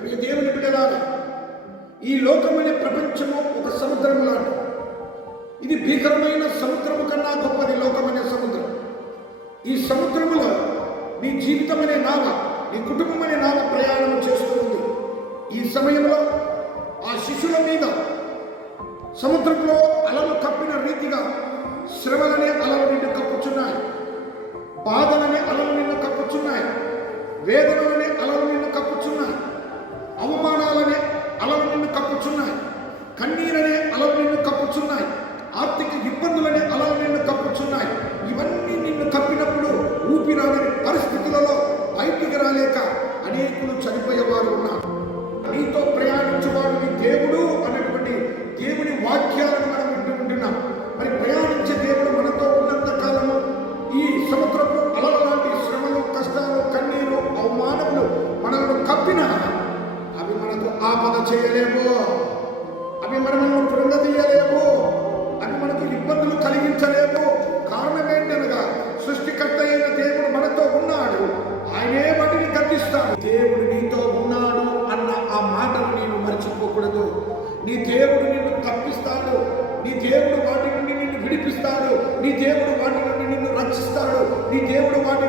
ప్రియ దేవుని బిడ్డలారా, ఈ లోకమనే ప్రపంచము ఒక సముద్రం లాంటి. ఇది భీకరమైన సముద్రము కన్నా గొప్పది లోకమనే సముద్రం. ఈ సముద్రములో నీ జీవితం అనే నావ, నీ కుటుంబం అనే నావ ప్రయాణం చేస్తూ ఉంది. ఈ సమయంలో ఆ శిశువుల మీద సముద్రంలో అలలు కప్పిన రీతిగా శ్రమలనే అలలు నిన్ను కప్పుచున్నాయి, బాధలనే అలలు నిన్ను కప్పుచున్నాయి, వేదనలనే అలలు నిన్ను కప్పుచున్నాయి, అవమానాలనే అలలు నిన్ను కప్పుచున్నాయి, కన్నీరనే అలలు నిన్ను కప్పుచున్నాయి, ఆర్థిక ఇబ్బందులనే అలలు నిన్ను కప్పుచున్నాయి. ఇవన్నీ నిన్ను కప్పినప్పుడు ఊపిరాడని పరిస్థితులలో బయటికి రాలేక అనేకులు చనిపోయేవారు ఉన్నారు. నీతో ప్రయాణించేవాడు నీ దేవుడు అన్నటువంటి దేవుని వాక్యాలను మనం వింటున్నాం. మరి ప్రయాణించే దేవుడు మనతో ఉన్నంత కాలము ఈ సముద్రపు అలల లాంటి శ్రమలు, కష్టాలు, కన్నీరు, అవమానములు మనల్ని కప్పిన అవి మనకు ఆపద చేయలేవు, అవి మనల్ని కృంగదీయలేవు, అవి మనకు ఇబ్బందులు కలిగించలేవు. కారణం ఏంటనగా సృష్టికర్త అయిన దేవుడు మనతో ఉన్నాడు, ఆయనే వాటిని గద్దిస్తాడు. దేవుడు నీతో ఉన్నాడు అన్న ఆ మాటను నీవు మర్చిపోకూడదు. నీ దేవుడు నిన్ను తప్పిస్తాడు, నీ దేవుడు వాటి నుండి నిన్ను విడిపిస్తాడు, నీ దేవుడు వాటి నుండి నిన్ను రక్షిస్తాడు, నీ దేవుడు వాటి